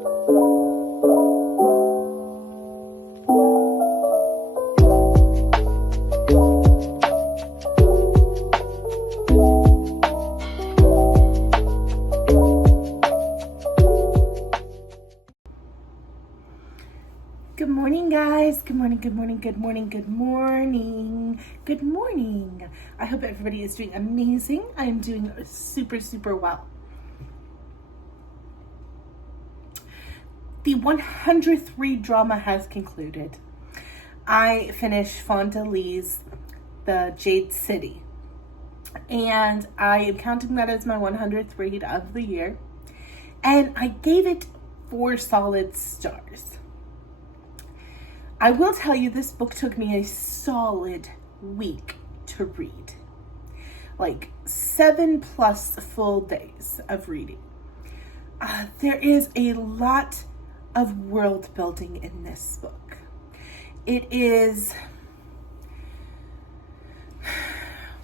Good morning, guys. Good morning, good morning, good morning, good morning, good morning. I hope everybody is doing amazing. I am doing super, super well. The 100th read drama has concluded. I finished Fonda Lee's The Jade City, and I am counting that as my 100th read of the year, and I gave it 4 solid stars. I will tell you, this book took me a solid week to read. Like 7+ full days of reading. There is a lot of world building in this book. It is,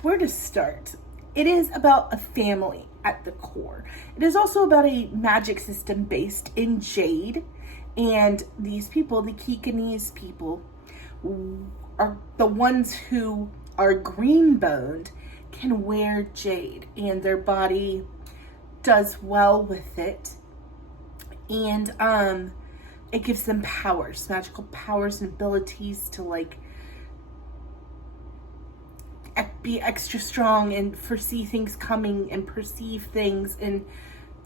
where to start? It is about a family at the core. It is also about a magic system based in Jade. And these people, the Kikanese people, are the ones who are green-boned, can wear jade, and their body does well with it. And it gives them powers, magical powers and abilities to like be extra strong and foresee things coming and perceive things and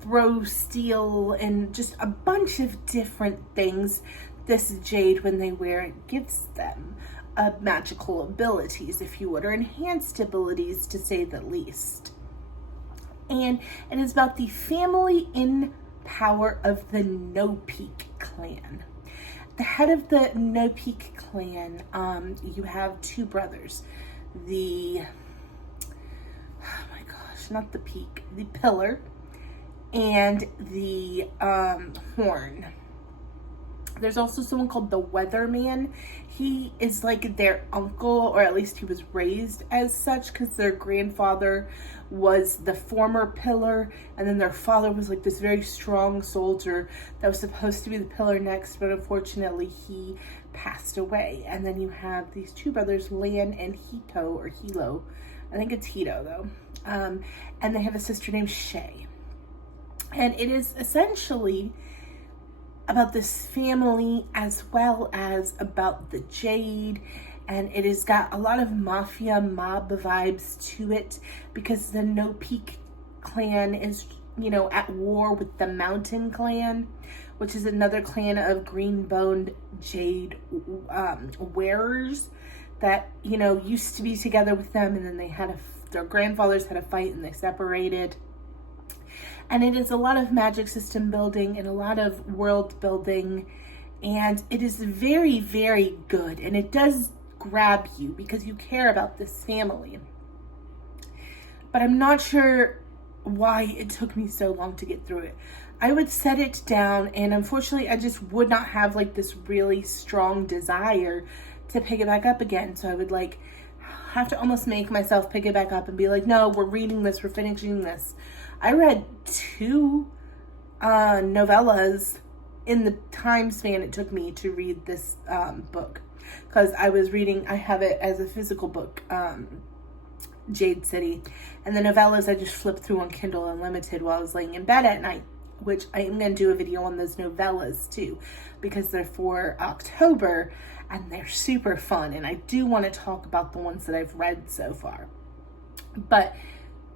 throw steel and just a bunch of different things. This jade, when they wear it, gives them magical abilities, if you would, or enhanced abilities to say the least. And it is about the family in power of the No Peak clan. The head of the No Peak clan, you have 2 brothers. The, oh my gosh, not the Peak, the Pillar, and the Horn. There's also someone called the Weatherman. He is like their uncle, or at least he was raised as such, because their grandfather was the former Pillar, and then their father was like this very strong soldier that was supposed to be the Pillar next, but unfortunately he passed away. And then you have these 2 brothers, Lan and Hito, or Hilo. I think it's Hito though. And they have a sister named Shay. And it is essentially about this family as well as about the Jade. And it has got a lot of mafia mob vibes to it, because the No Peak clan is, you know, at war with the Mountain clan, which is another clan of green-boned jade wearers that, you know, used to be together with them, and then they had their grandfathers had a fight and they separated. And it is a lot of magic system building and a lot of world building. And it is very, very good. And it does grab you because you care about this family. But I'm not sure why it took me so long to get through it. I would set it down, and unfortunately I just would not have like this really strong desire to pick it back up again. So I would like have to almost make myself pick it back up and be like, no, we're reading this, we're finishing this. I read 2 novellas in the time span it took me to read this book, because I was reading, I have it as a physical book, Jade City, and the novellas I just flipped through on Kindle Unlimited while I was laying in bed at night, which I am going to do a video on those novellas too, because they're for October and they're super fun, and I do want to talk about the ones that I've read so far. But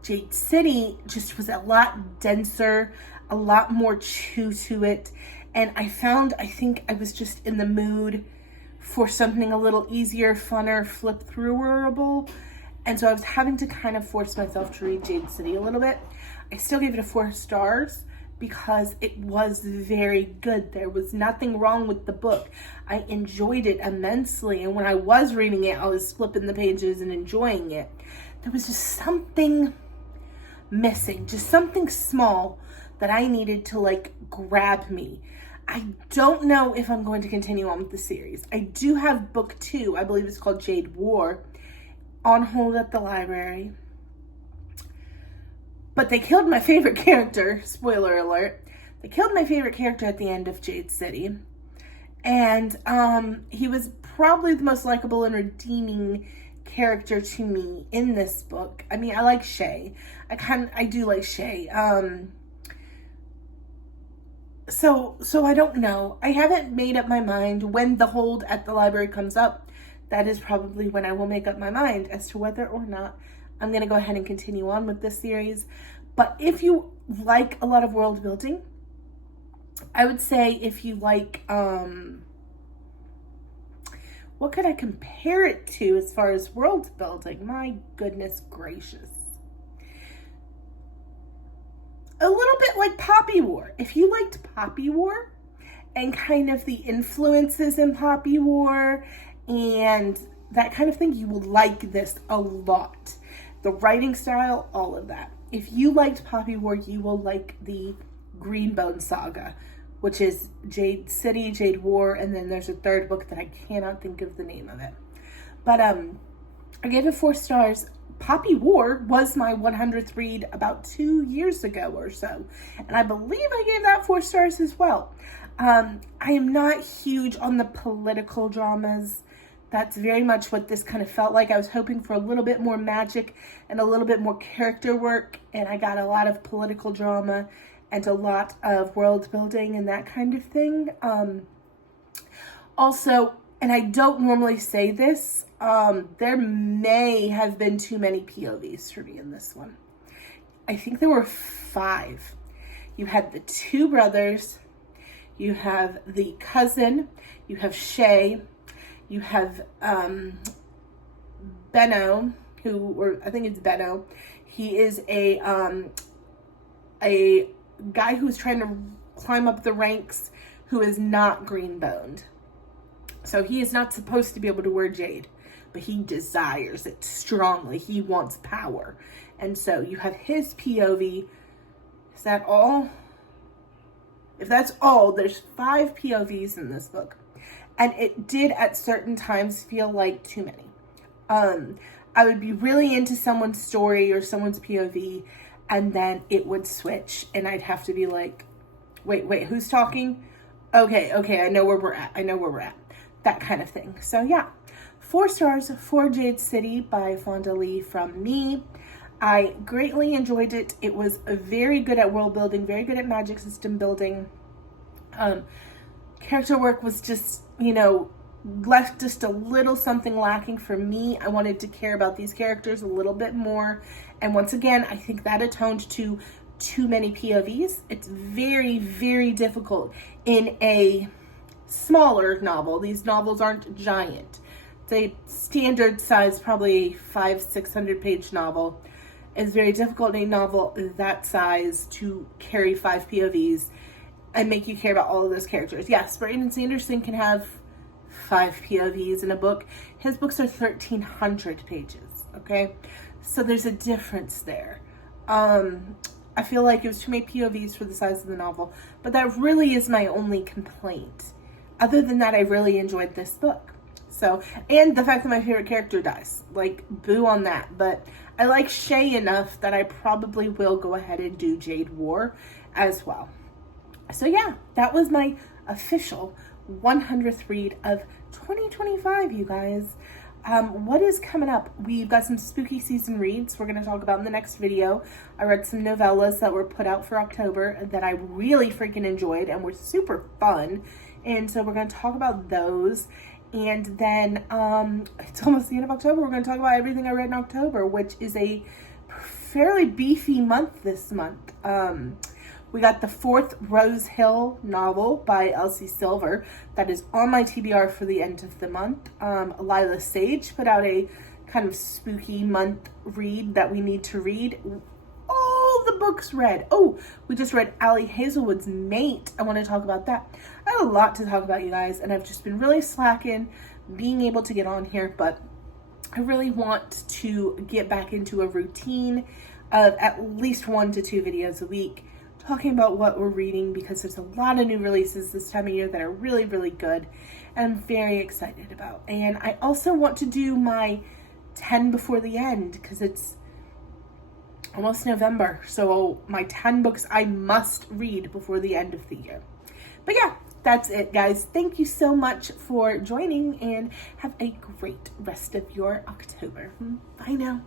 Jade City just was a lot denser, a lot more chew to it. And I think I was just in the mood for something a little easier, funner, flip throughable. And so I was having to kind of force myself to read Jade City a little bit. I still gave it a 4 stars because it was very good. There was nothing wrong with the book. I enjoyed it immensely. And when I was reading it, I was flipping the pages and enjoying it. There was just something missing, just something small that I needed to like grab me. I don't know if I'm going to continue on with the series. I do have book 2, I believe it's called Jade War, on hold at the library. But they killed my favorite character, spoiler alert. they killed my favorite character at the end of Jade City. And he was probably the most likable and redeeming character to me in this book. I mean, I like Shay. I do like Shay. So I don't know. I haven't made up my mind. When the hold at the library comes up, that is probably when I will make up my mind as to whether or not I'm going to go ahead and continue on with this series. But if you like a lot of world building, I would say if you like, what could I compare it to as far as world building? My goodness gracious. A little bit like Poppy War. If you liked Poppy War and kind of the influences in Poppy War and that kind of thing, you will like this a lot. The writing style, all of that. If you liked Poppy War, you will like the Greenbone Saga, which is Jade City, Jade War, and then there's a third book that I cannot think of the name of it. But I gave it 4 stars. Poppy War was my 100th read about 2 years ago or so, and I believe I gave that 4 stars as well. I am not huge on the political dramas. That's very much what this kind of felt like. I was hoping for a little bit more magic and a little bit more character work, and I got a lot of political drama and a lot of world building and that kind of thing. Also, and I don't normally say this, there may have been too many POVs for me in this one. I think there were 5. You had the 2 brothers, you have the cousin, you have Shay, you have Benno, or I think it's Benno. He is a guy who's trying to climb up the ranks who is not green-boned. So he is not supposed to be able to wear Jade, but he desires it strongly. He wants power. And so you have his POV. Is that all? If that's all, there's 5 POVs in this book. And it did at certain times feel like too many. I would be really into someone's story or someone's POV, and then it would switch and I'd have to be like, wait, who's talking? Okay, I know where we're at. That kind of thing. So yeah, 4 stars for Jade City by Fonda Lee from me. I greatly enjoyed it. It was very good at world building, very good at magic system building. Character work was just, left just a little something lacking for me. I wanted to care about these characters a little bit more. And once again, I think that atoned to too many POVs. It's very, very difficult in a smaller novel. These novels aren't giant. It's a standard size, probably 500-600 page novel. It's very difficult in a novel that size to carry 5 POVs and make you care about all of those characters. Yes, Brandon Sanderson can have 5 POVs in a book. His books are 1,300 pages, okay? So there's a difference there. I feel like it was too many POVs for the size of the novel, but that really is my only complaint. Other than that, I really enjoyed this book. So, and the fact that my favorite character dies. Like, boo on that. But I like Shay enough that I probably will go ahead and do Jade War as well. So yeah, that was my official 100th read of 2025, you guys. What is coming up? We've got some spooky season reads we're going to talk about in the next video. I read some novellas that were put out for October that I really freaking enjoyed and were super fun. And so we're going to talk about those. And then it's almost the end of October. We're going to talk about everything I read in October, which is a fairly beefy month this month. We got the 4th Rose Hill novel by Elsie Silver that is on my TBR for the end of the month. Lila Sage put out a kind of spooky month read that we need to read. All the books read. Oh, we just read Allie Hazelwood's Mate. I want to talk about that. I have a lot to talk about, you guys, and I've just been really slacking being able to get on here, but I really want to get back into a routine of at least 1 to 2 videos a week talking about what we're reading, because there's a lot of new releases this time of year that are really, really good and I'm very excited about. And I also want to do my 10 before the end, because almost November. So my 10 books I must read before the end of the year. But yeah, that's it, guys. Thank you so much for joining, and have a great rest of your October. Bye now.